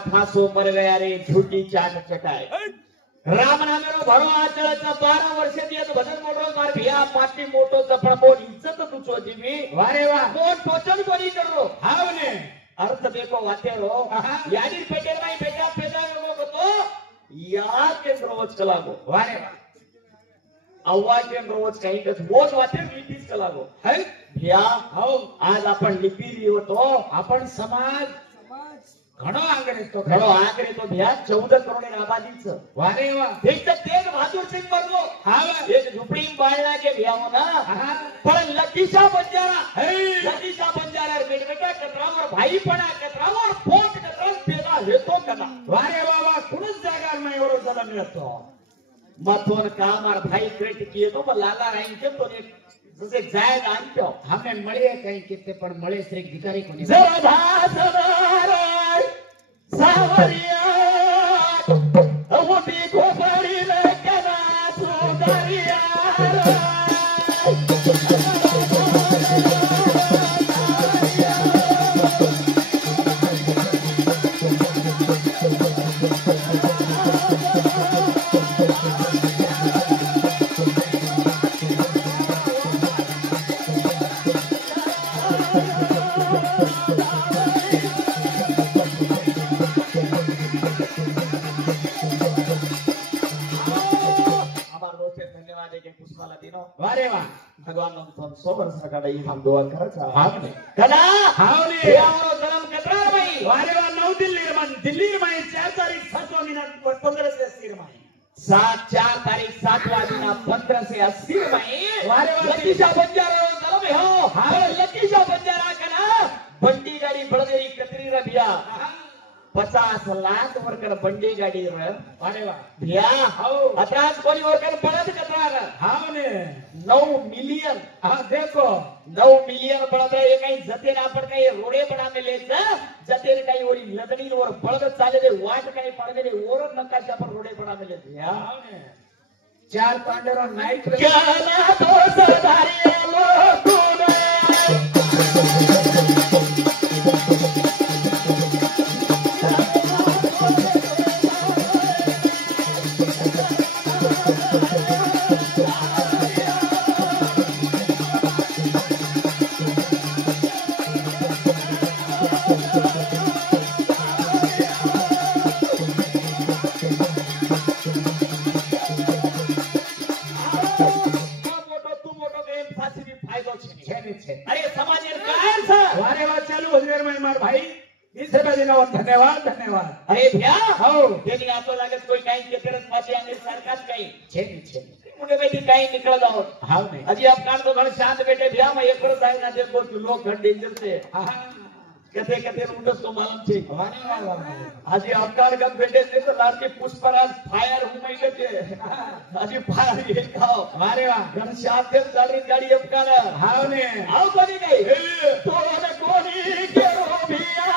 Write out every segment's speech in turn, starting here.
थासो मर गया रे झूठी चाट चटाए राम नामेरो भरो आचळचा 12 वर्ष दियत भजन मोटो मार भिया पाटी मोटो जपण बोल इज्जत तुचो जीवी वारे वा मोट टोचन कोणी करो हावने अर्थ देखो वातेरो याडी पेटेर माई पेटा पेटा नको तो या के रोज कलागो वारे वा आवाज के रोज काही कच मोज वाते लिपीच कलागो है भिया हाव आज आपण लिपी लियो तो आपण समाज घणो आंगणे तो भ्या 14 करोड आबादीच वारे वा एक तेज बहादुर सिंह बरलो हाव एक झुपडी बाळला के भ्याओ ना पण लतीशा बंजारा बेटा कतरावर भाईपणा कतरावर पोट कतरा पेदा हेतो कना वारे बाबा कुणच जागार नाही एवढो जला मिळतो मथोन कामार भाई क्रेट किए तो लाला राईन के तो जसे जायद आणतो हमने मळे काही किते पण मळे श्री भिकारी कोणी जरा भासनार सावरिया अवती खोपडी लेकना सुंदरिया भगवान हम सोबर सकाडे हम दुआ कराचा हावने कला हावने यावरो जन्म कतरा भाई वारे वा नव दिल्ली में 4 तारीख 7वां मिनिट 15 से 80 में 4 तारीख 7वां दिन 15 से 80 में वारे वा लतीशा बंजारा जन्म हो हां लतीशा बंजारा कना बंडी गाड़ी बळदेरी कतरी रा भिया 50 लाख वर्कर बंडी गाड़ी रे अरे वाह भिया हां अत्राज कोनी वर्कर बळद कतरा रे हावने 9 मिलियन हां देखो 9 मिलियन बळद ये काही जते ना आपण काही रोडे बना में ले जते ने काही ओरी लदनी और बळद चाले दे वाट काही पडले और नकाशा पर रोडे बना में ले भिया हावने 4 पांडरो नाइट क्या तो सरदारी लोग धन्यवाद धन्यवाद अरे भैया हो तेनी आपको लागत कोई काही के तरस माची आने सरकार काही छे मुझे बेटी काही निकल जाओ हां नहीं अजी आप कान तो घर शांत बैठे भैया मैं एक बार साइड ना देखो लोग घर डेंजर से कहते मुंडस को मालूम छे अजी आप कान गम बैठे से तो लार के पुष्पराज फायर हूं मैं के अजी फायर ये खाओ अरे वाह घर शांत से गाड़ी गाड़ी अब कान हां ने आओ कोनी गई तो ने कोनी के रो भैया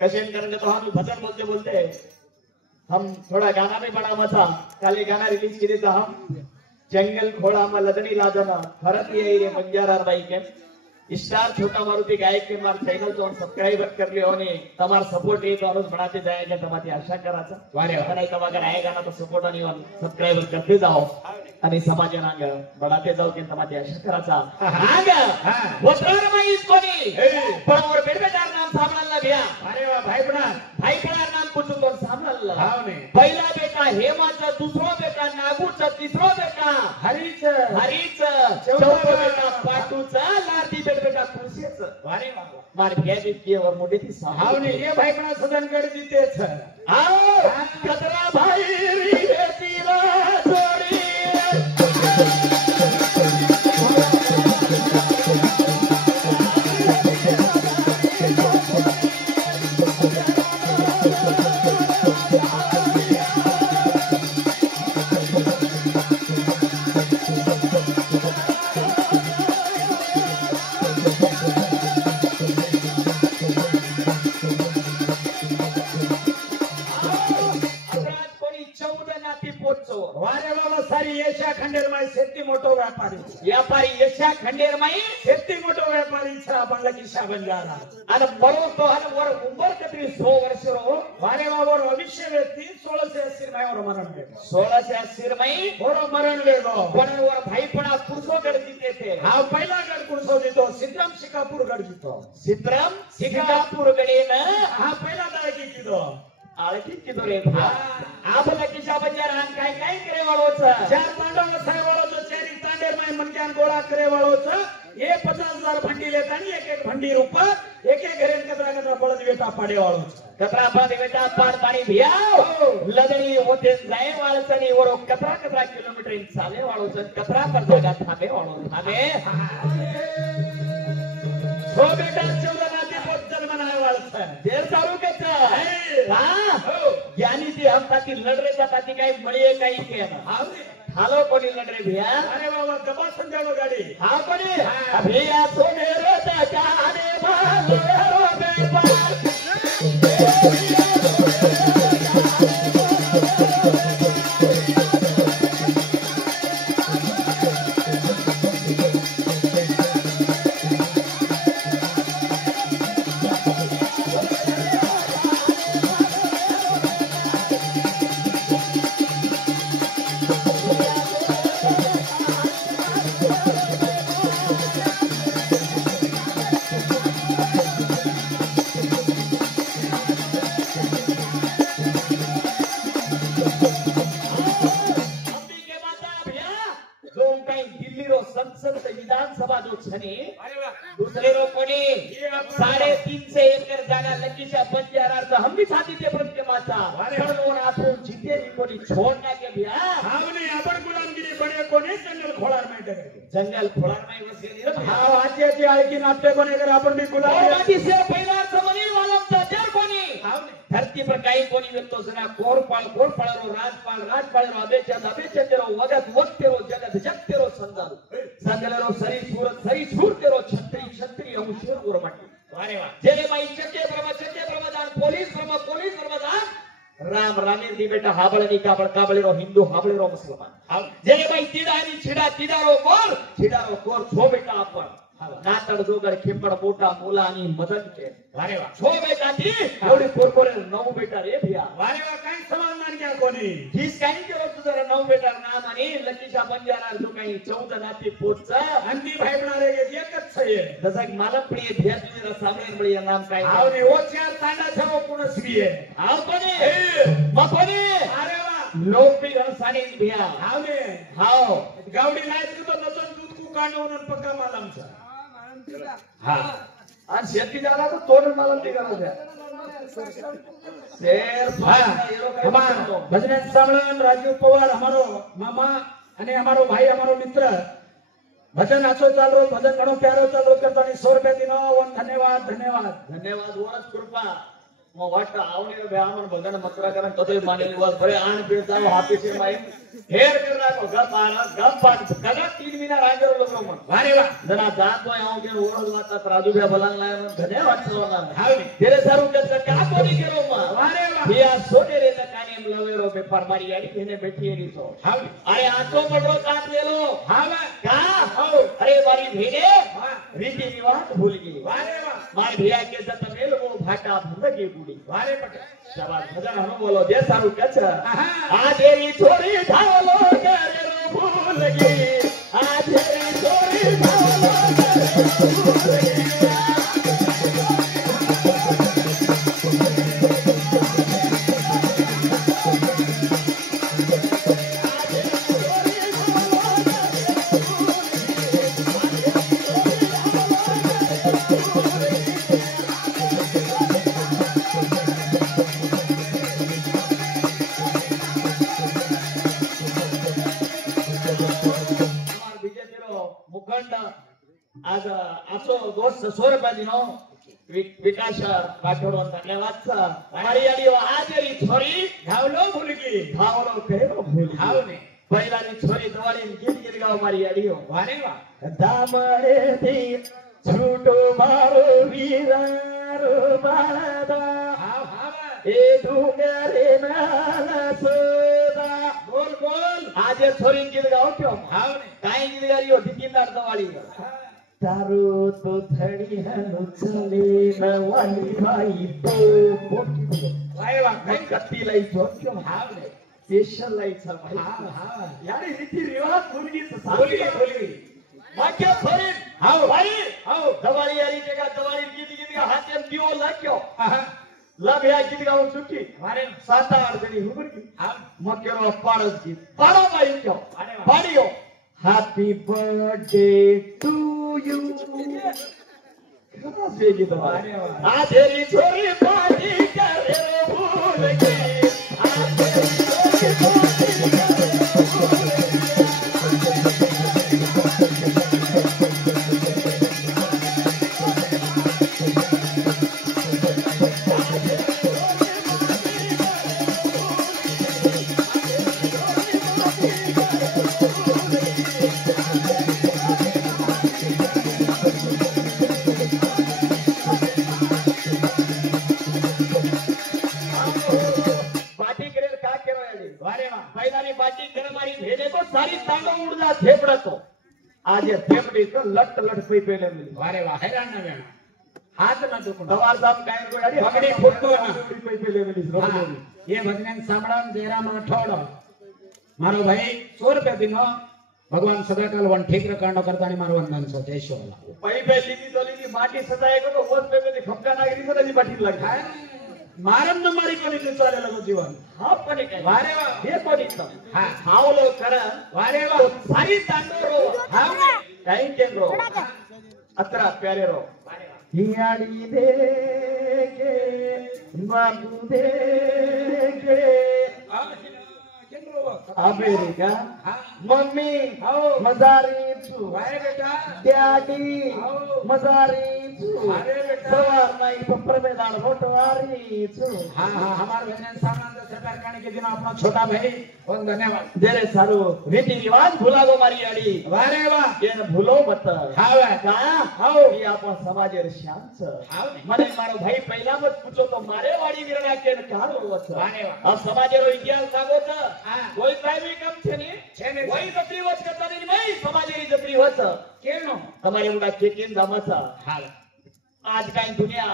कशन करेंगे तो हम भजन बोलते बोलते हम थोड़ा गाना भी बड़ा मचा कल ये गाना रिलीज किए था हम जंगल घोड़ा में लदनी लादना भरत ये बंजारा बाई के स्टार छोटा मारुति गायक के मार चैनल तो सब्सक्राइब कर लियो ने तमार सपोर्ट ये तो अनुस बढ़ाते जाएगा तमारी आशा कराचा वारे अगर तमागर आएगा ना तो सपोर्ट आणि सब्सक्राइब करते जाओ आणि समाजांग बढ़ाते जाओ की तमारी आशा कराचा आग वत्रार में कोणी पण और बेडबेदार नाम सामनाला भैया अरे वाह भाईपणा नाम कुठून तो सामनाला हाव ने पहिला बेटा हेमाचा दुसरा बेटा नागूचा तिसरा बेटा हरीच चौथा बेटा पाटूचा लारती बेटा खुशीच वारे वाह मार भैया की और मोठी थी हाव ने ये भाईपणा सदनगड जीतेच आओ कतरा भाई बरोबर वारे बाबा सारी एशिया खंडेर माई शेती मोठो व्यापारी एशिया खंडेर माई शेती मोठो व्यापारी छा आपण लकीशा बंजारा आणि बरोबर तो आणि वर उंबर कत्री 100 वर्ष रो वारे बाबा भविष्य व्यक्ती 1680 माई वर मरण वेगो 1680 माई वर मरण वेगो पण वर भाईपणा पुरसो गड जीते थे हा पहिला गड पुरसो जीतो सिद्धम शिकापूर गड जीतो सिद्धम शिकापूर गडेन हा पहिला दायकी कीदो आळकी कीदो रे आपला किशा बंजारा काय काय करे वाळोच चार पांडव साहेब वाळोच चारी तांडेर माई मनक्यान गोळा करे वाळोच ये 50,000 भंडी लेता आणि एक एक भंडी रुपा एक एक घरेन कतरा कतरा बळद वेटा पाडे वाळोच कतरा बळद वेटा पाड पाणी भिया लदणी होते जाय वाळचनी वरो कतरा कतरा किलोमीटर इन चाले वाळोच कतरा पर जागा थांबे वाळोच थांबे हो बेटा 14 नाते पोत जन्म नाही वाळच देर चालू कचा हां ज्ञानी ती हम ताती लढरे ताती काय मळी काही केना हालो कोणी लढरे भिया अरे बाबा कबा संजालो गाडी हा कोणी भिया सोनेरो जाने मालो बेबा दूसरे रो कोणी 350 एकर जागा लकीशा बंजारार्थ हम भी छाती ते प्रति माता वारणोन आपण जिते कोणी छोड़ना के भैया हमने आपण गुलामगिरी बडे कोणी जंगल खोळार में डगे जंगल खोळार में वसलेली रे हा वाच्याची आळकी नाते कोणी कर आपण भी गुलाम माती से पहिला समनी वालम तर कोणी धरती पर काही कोणी व्यक्तो सना कोरपाल रो राजपाल रो अबेचे तेरो वगत तेरो जगत जग तेरो संदल रो सरी सूर तेरो छत्री अंशुर गुरमट वारे वा जेरे माई चके प्रमादान पोलीस प्रमादान राम रामेर दी बेटा हाबळनी काबळे रो हिंदू हाबळे रो मुसलमान जेरे माई तिडानी तिडारो कोर छो बेटा आपण नातड जोगर खिंपड मोठा मोला आणि मदत के वारे वा छो बेटा ती एवढी कोरकोरे 9 बेटा रे भिया वारे वा काय समाधान क्या कोणी जीस काही केलो तुझा 9 बेटा नाम आणि लकीशा बंजारा जो काही 14 नाती पोटचा अंती भाईबणारे एकच छे जसा की मला प्रिय धिया तुझे सामने बळी नाम काय आवने ओ चार तांडा छो पुनस्वी आहे आव कोणी मकोणी अरे वा लोक भी घनसाने भिया आवने हाव गावडी नाही तो नसन दूध को काढून पक्का मालमचा हाँ आज शेती जाना तो तोड़ मालूम नहीं करना है शेर हमारा भजन सामलन राजीव पवार हमारो मामा अने हमारो भाई हमारो मित्र भजन आचो चाल रो भजन घणो प्यारो चाल रो करता 100 रुपया दिनो वन धन्यवाद वरस कृपा मो वाट आवनी बे आमन भजन मत्रा करन तो मानेली वास भरे आण पीता हापी से माई हेर कर राखो गप पाट कदा 3 महीना राजरो लोगो मन वारे वा जना जात तो आऊ के ओरद वाता राजू बे बलांग लाय धन्यवाद सलोना हावी तेरे सारू के का कोनी केरो मा वारे वा बिया सोटे रे त कानी लवेरो बे परमारी आडी केने बैठी री सो हावी अरे आंखों पडरो काट लेलो हावा का हो अरे मारी भेड़े रीति रिवाज भूल गई वारे वा मार भैया के जत मेल वो भाटा भंगी बूढ़ी वारे पटे शाबाश भजन हम बोलो दे सारू कच आ तेरी छोरी धावलो करे रो भूल गई आ तेरी छोरी धावलो करे रो भूल गई आज आसो दोस्त 100 रुपया दिनो विकास पाठवून धन्यवाद मारी आली आजरी छोरी धावलो भूलगी धावलो केरो भूल धावने पहिलानी छोरी दवाडी गीत गाव मारी आली वारे वा दामरे दी छूटो मारो वीरारो बादा ए डुंगरे नाला सोदा बोल क्यों काई गीत गारी होती तीन दार वाली तारो तो थड़ी हनु चले न वाली भाई तो वाय वा काय कत्ती लाई तो क्यों स्पेशल लाई छ यार रीति रिवाज मुलगी वाक्य फरीद हाव भाई हाव दवाळी यारी जगा दवाळी गीत हातेम दिवो लाक्यो लब या गीत गाऊन चुकी अरे 7-8 जणी हुबरकी मकेरो पाडस गीत पाडो बाई क्यो पाडियो हॅपी बर्थडे टू यू खरा से गीत अरे वाह आ तेरी छोरी पार्टी करे रो भूल के आ तेरी छोरी पार्टी करे रो भूल આજે થેપડી તો લટ લટ પઈ પેલે મિલી વારે વાહ હેરાન ના વેણા હાથ ના દુખો દવાર સામ કાઈ ગોડાડી પકડી ફૂટતો ના પઈ પેલે મિલી રોબડી એ ભજન સાંભળામ જેરા માં ઠોડો મારો ભાઈ 100 રૂપિયા દીનો ભગવાન સદાકાલ વન ઠીક રકાંડો કરતાની મારો વંદન છે જય શિવલા પઈ પઈ લીધી તો લીધી માટી સદાય કો તો ઓસ પે પે ખપકા નાગરી સદાની માટી લાગે મારમ ન મારી કોની ચાલે લગો જીવન હા પણ કે વારે વા બે કોની તો હા હાવલો કર વારે વા સારી તાંડો હા કાઈ કેમ રો અતરા પ્યારે રો હિયાડી દે કે બાબુ દે કે અમેરિકા મમ્મી મજારી છું વારે બેટા ડેડી મજારી છું અરે બેટા સવાર નાઈ પપ્પર મે દાળ રોટવારી છું હા હા हमार बहन सामान तो सरकार काने के दिन अपना छोटा भाई और धन्यवाद जेरे सारो रीति रिवाज भूला गो मारी आड़ी वारे वाह ये भूलो मत हावे का हाओ ये आपन समाजेर शान छ हावे મને મારો ભાઈ પહેલા મત પૂછો તો મારે વાડી વિરણા કે કાળ હોત વારે વાહ अब समाजेरो इतिहास लागो छ કોઈ પ્રાઇમરી કામ છે ને કોઈ જપરી વચ કરતા નહીં ભાઈ સમાજેરી જપરી વચ કેનો તમારે ઉડા કેકેન દામસા હાલ आज काही दुनिया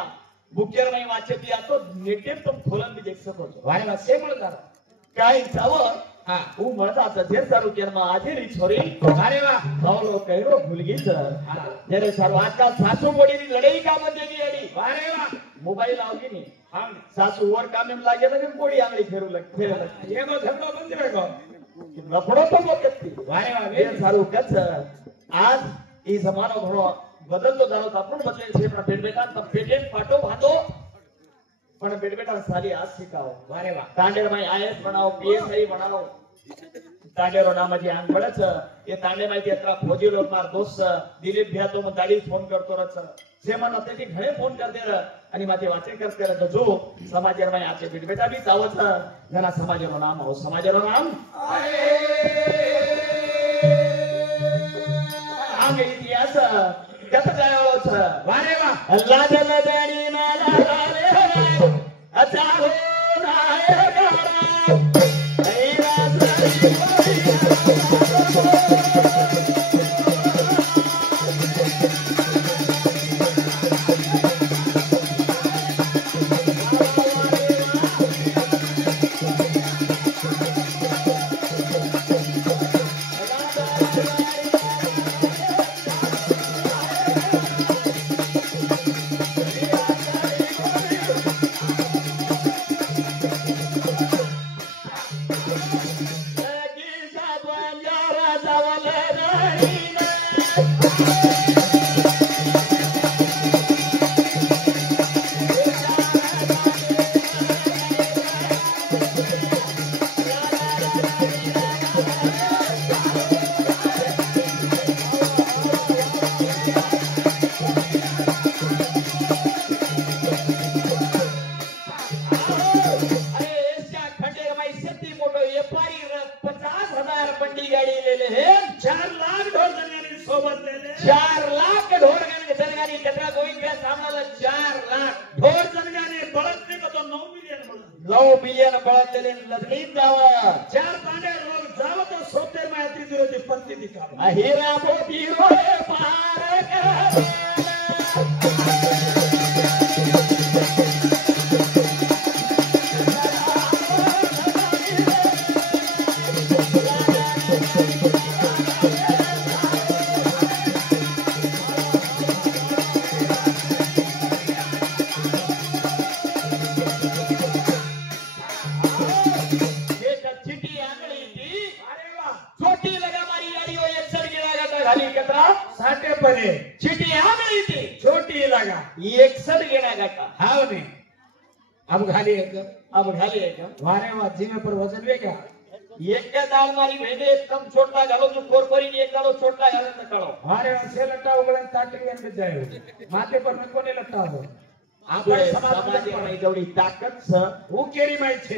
बुकेर नाही वाचती आ तो नेटेप तुम खोलन भी देख सको છો વારે વાહ સેમળ કર काही जाव હા હું મળતા છે સારું કેરમાં આજે રી છોરી વારે વાહ ભાવલો કહેરો ભૂલગી છે જ્યારે સારું આજકાલ સાસુ બોડીની લડાઈ કામ દેવી એડી વારે વાહ મોબાઈલ આવગી ની હા સાસુ ઓર કામ એમ લાગે તો કે બોડી આંગળી ફેરુ ફેરે એનો ઝઘડો બંધ રેગો લફડો તો મોકતી વારે વાહ એ સારું કચ્છ आज ई जमानो घणो बदलतो जाणो तो आपण बदलेल छे पण बेटा तब पेटेन पाटो भातो पण बेटा सारी आज शिकाओ वारे वाह तांडेर में आईएएस बनाओ पीएसआई बनाओ तांडेरो नामाची आंग पडच ए तांडे माहिती अत्रा फौजी लोक मार दोस्त दिलीप भैया तो दाडी फोन करतो रच जे मन अते घणे फोन करते र आणि माथे वाचे करते र तो जो समाजर में आचे बेटा भी जावत घना समाजरो नाम हो समाजरो नाम आगे इतिहास कथ जायो छ वारे वाह अल्लाह जल देनी ना रे अच्छा हो नाय गारा ऐ बिलियन बळदलेले लग्नीत जावा चार तांडे रोग जाव तो 70 मा ती पंथी दिखा हिरा मोती रोए पार कर चिटी आ गई थी छोटी लगा एक सर गिरा गया हाव ने अब घाली एक वारे वाजी में पर वजन वे क्या एक का दाल मारी भेदे एकदम छोटा घालो जो कोर परी एक गालो छोटा घालो न कळो वारे से लट्टा उगळे ताटी में जायो माथे पर नको ने लट्टा हो આપણે સમાજમાં જેવડી તાકાત છે હું કેરી માં છે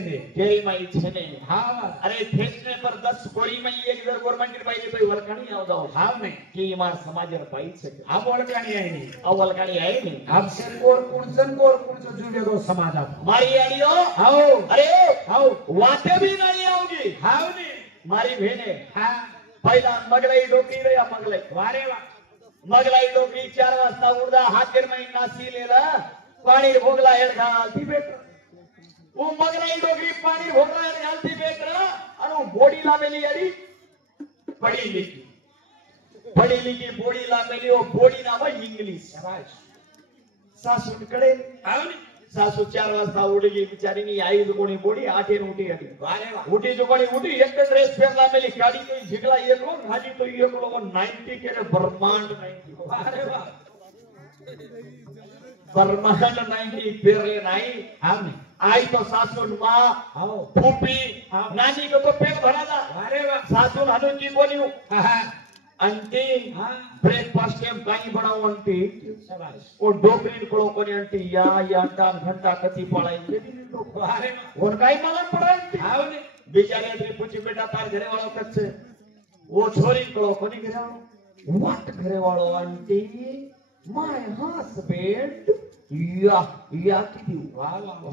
ને હા અરે ફેસને પર 10 કોળી માં એક જર ગવર્નમેન્ટ પાઈ દે ભાઈ વલકાણી આવ જાવ હા ને કે માર સમાજર પાઈ છે આ વલકાણી આઈ ની આપ સે કોર કોણ જો જુડે ગો સમાજ આપ મારી આડીઓ આવો અરે આવો વાતે ભી નહીં આવगी હાવ ને મારી ભેને હા પહેલા મગલાઈ ડોકી રે આ મગલાઈ વારે વા મગલાઈ ડોકી 4 વાજતા ઉડदा हाथ में नासी लेला पानी भोगला हेड घालती बेट वो मगराई डोगरी पानी भोगला हेड घालती बेट अनु बोडी लामेली यारी पढ़ी लिखी बोडी लामेली ओ बोडी नाम इंग्लिश शाबाश सासू कडे आवनी सासू 4 वाजता उडगी बिचारीनी आई जो कोणी बोडी 8 ने उठी आली वारे वा उठी जो कोणी उठी एक ड्रेस पेर लामेली गाडी तो झिकला एकलो भाजी तो एकलो 90 के ब्रह्मांड 90 वारे वा ब्रह्मांड नहीं पेरले नहीं हमने आई तो सासुन मां आओ फूफी नानी को तो पेट भरा था अरे वाह सासुन हनुजी बोलियो आंटी ब्रेकफास्ट टाइम काई बनाओ आंटी शाबाश ओ डोकरी को कोनी आंटी या अंटा घंटा कती पड़ाई दे तो अरे और काई मालूम पड़ा आंटी आवने बेचारे आंटी पूछी बेटा तार घरे वालो कच्चे वो छोरी को कोनी घरे वालो वाट घरे वालो आंटी My husband या किती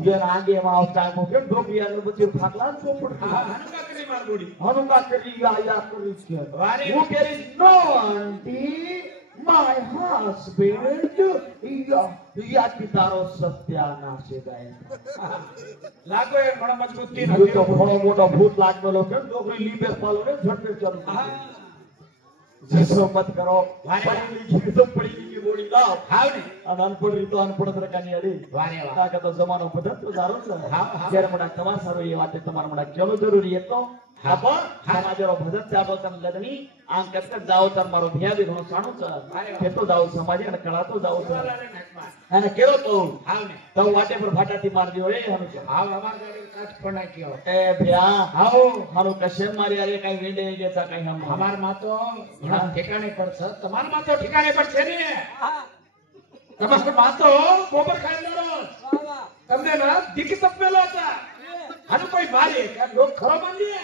या आगे मावता मोके डोकिया ने बच्चे फाकला चोपड़ हनुका करी मार गोडी हनुका करी या करीस के वारे वो करी नो आंटी my husband या की तारो सत्यानाश गाय लागो है बड़ा मजबूत तीन तो बड़ा मोटा भूत लागलो के डोकरी लीबे पालो रे झटके चलो जैसो मत करो पढ़ी लिखी तो पढ़ी लिखी बोली लाओ हाव ने अब अनपढ़ तो अनपढ़ रकानी आली वारे वा का तो जमानो पद्धत तो दारो छ हाव जरे मोटा तमा सारो ये वाते तमार मोटा चलो जरूरी है तो आपण समाजरो भजत जाबो तम लदनी आम कटक जाओ तर मारो भिया भी घणो साणो छ के तो जाओ समाज ने कळा तो जाओ અને કેરો તો હાવ ને તો વાટે પર ફાટાથી માર દિયો એ હનો હાવ અમાર ગાડી કાટ પડા કયો એ ભ્યા હાવ મારો કશે મારી આરે કાઈ વેડે જેતા કાઈ હમ અમાર માં તો ઘણા ठिकाणे પર છે તમાર માં તો ठिकाणे પર છે ને હા તમાર માં તો ગોબર ખાઈ લેરો વાહ તમને ના દીકી તપમેલો હતા આનો કોઈ મારે કે લોક ખરો બાંધીએ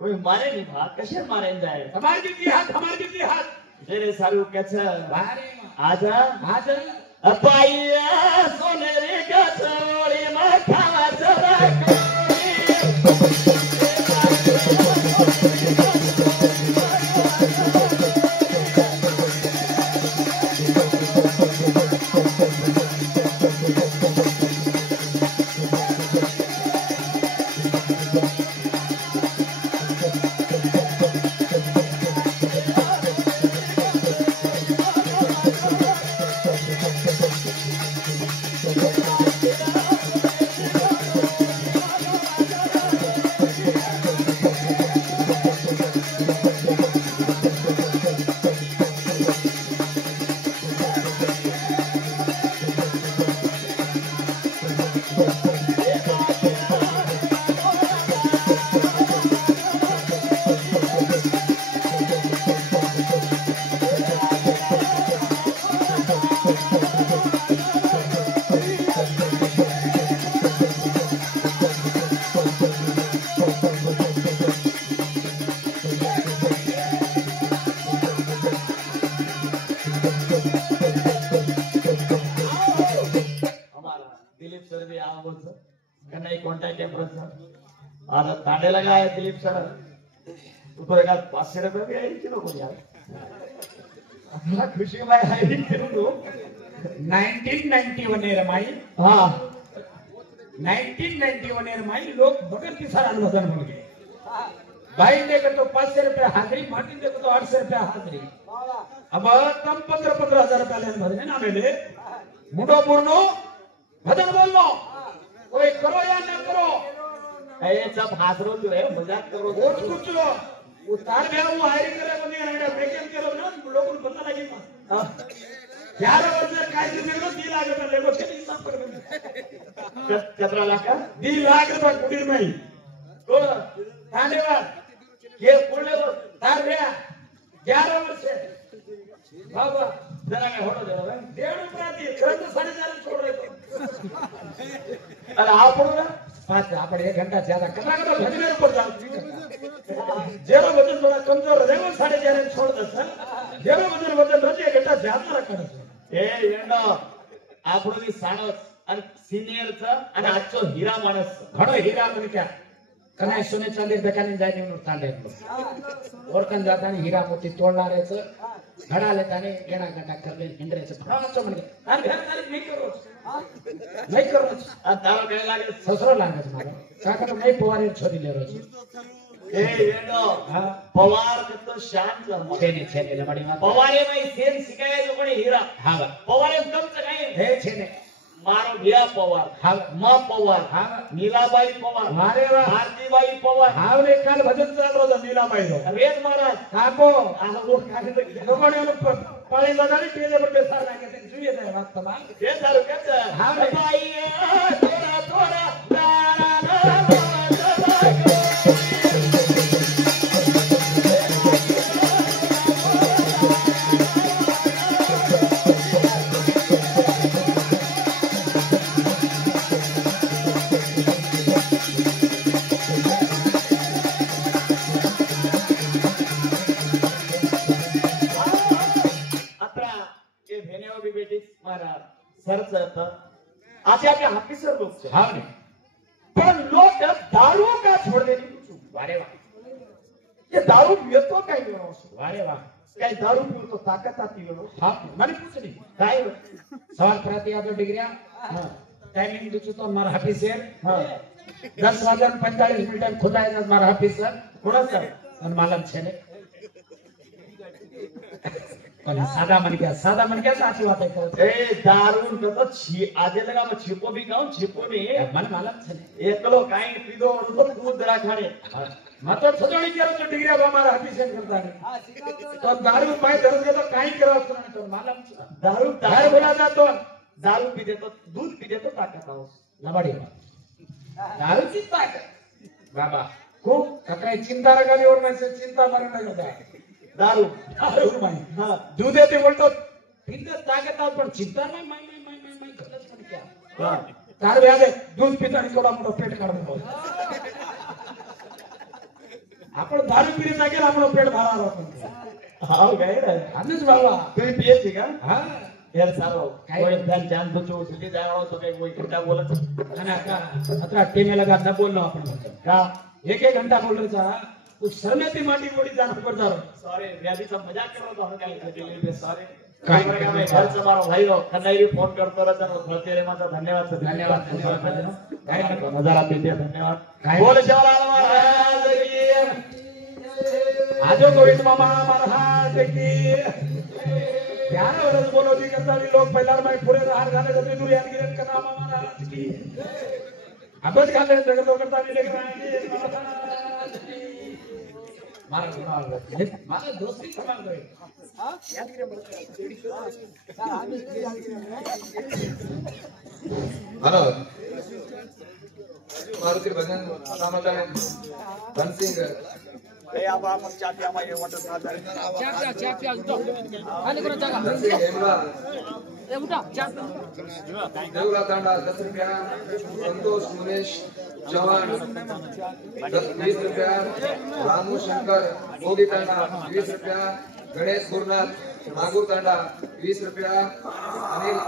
કોઈ મારે ની ભા કશે મારે જાય તમારી દીદી હાથ અમારી દીદી હાથ જેરે સારું કે છે વારે આજા अपाया सोनेरी गचोली में खावा चला तो एका 500 रुपये भी आई की नको यार मला खुशी माय आई केलो 1991 एर माई हा 1991 एर माई लोग बगल की सारा वजन बोल गए भाई देखो तो 500 रुपया हाजिरी माटी देखो तो 800 रुपया हाजिरी अब कम 15,000 रुपया लेन भरने ना मिले मुडो पूर्णो भजन बोलनो कोई करो या न करो ए सब हाजरो जो है मजाक करो वोट कुछ लो उतार गया वो हायरी करे बने ना ब्रेकअप केलो ना लोगों को पता लगी मत 11 वर्ष काय दिले 2 लाख रुपया लेगो छे हिसाब कर कितना लाख का 2 लाख रुपया कुटीर में तो धन्यवाद ये पुणे तार गया 11 वर्ष बाबा जरा काय होतो जरा डेढ़ रुपया खर्च 4.5 छोड़ रहे तो अरे आप बोलो ना पांच आपण 1 घंटा ज्यादा करना का भजन ऊपर जाओ जेरो वजन थोड़ा कमजोर रहेगा 4.5 छोड़ दे सर जेरो वजन रोज 1 घंटा ज्यादा रखना ए येंडो આપણો ની સાણસ અને સિનિયર છે અને આચો હીરા માણસ ઘણો હીરા મને ક્યાં કનાય સોને ચાંદી દકાની જાય ને ચાંદે ઓરકન જાતાની હીરા મોતી તોડનારેचं घडा लेताने गेणा गटा करले हिंडरेचं भावाचं म्हणजे आणि घर तारीख नाही करो આ તારો કે લાગે ससरो लागे मारो काका नाही पोवारे छोरी ले रोज ए येंडो હા પવાર કતો શાંત छेने छेने लमड़ी मा પવારે માં સેન શિકાય તો કોને હીરા હા પવારે કમ ચકાય हे छेने મારો ભિયા પવાર હા માં પવાર હા નીલાબાઈ પવાર मारे वा ભારતીબાઈ પવાર हावले काल भजन चाललो होता नीलाबाई रो વેદ મહારાજ काको આ લોકો કાઢી તો लोकांनी पाळी लादानी टेले पर बेसार लागे ते जुये जाय વાત તમાર એ સારું કેમ છે હા બાઈ થોડા થોડા તારા નામ આજે આપણે ઓફિસર લોક છે हाव ने પણ લોક દારૂ કા છોડ દે પૂછું वारे वाह ये दारू पियो કઈ ગણો છે वारे वाह કઈ દારૂ પીવું તો તાકાત આતી ગણો हा મને પૂછડી કાઈ सवाल प्रति आपलो डिग्रिया हां टाइमिंग दूचो तो मारा ऑफिसर हां 10:45 मिनिटां खुदाय ना मारा ऑफिसर कोणाचा અને માલમ છે ને અને સાદા મન કે સાચી વાત કરે એ દારૂ તો છી આજે લગામાં છીપો બી ગાઉં છીપો ને મને માલમ છે ને એકલો કાઈ પીધો તો તું દરા ખાણે માતો સજોણી કેરો તો ડિગ્રી આપ અમારા ઓફિસર કરતા ને તો દારૂ પાય ધરસ કે તો કાઈ કરવા તો ને તો માલમ છે દારૂ ઘર બોલાતા તો દારૂ પીધે તો दूध પીધે તો તાકાત આવશે નબડી દારૂ की ताकत बाबा खूप काही चिंता रगाली और मैं से चिंता मरण नहीं होता दारू माई हां दूध येते बोलतो फिर ताकत आव पण चिंता नाही माई खलच पण क्या हां तार व्यादे दूध पितानी थोडा मोठा पेट काढून बोल आपण दारू पिरी टाकेल आपलं पेट भरार होतं हाव गए रे आणच बाबा तुम्ही पिये छी का हा यार सारो काय? कोई ध्यान जान तो चो सुधी जावळो तो काही कोई घंटा बोलत आणि आता अतरा टीमे लगा न बोललो आपण का 1 घंटा बोलचा कुछ शर्मेती माटी बोडी जान पड़ता सॉरी व्याधीचा मजाक करो तो हम काय करते सॉरी काय? काय मैं घर से मारो भाई रो कन्नाई फोन करतो रहता तो भरते रे माता धन्यवाद सर धन्यवाद काय नको नजारा देते धन्यवाद काय? बोल शिवलाल महाराज की आजो गोविंद मामा महाराज की 11 वर्ष बोलो दी करता लोग पहिला माई पुढे राहत झाले तर दूर यान गिरन करा मामा महाराज की अबच घाले जगतो करता लेकर आएंगे महाराज की मारा मारा दोस्ती समान गए हां यान गिरन हेलो मारुति भजन समाचार धन सिंह ए आप चाहते हम ये वाटर साथ चाप्या उठो खाली करो जागा धन सिंह हेमला ए उठा देवला तांडा 10 रुपया संतोष मुनेश चव्हाण 20 रुपया रामू शंकर मोदी तांडा 20 रुपया गणेश गुरुनाथ नागूर तांडा 20 रुपया अनिल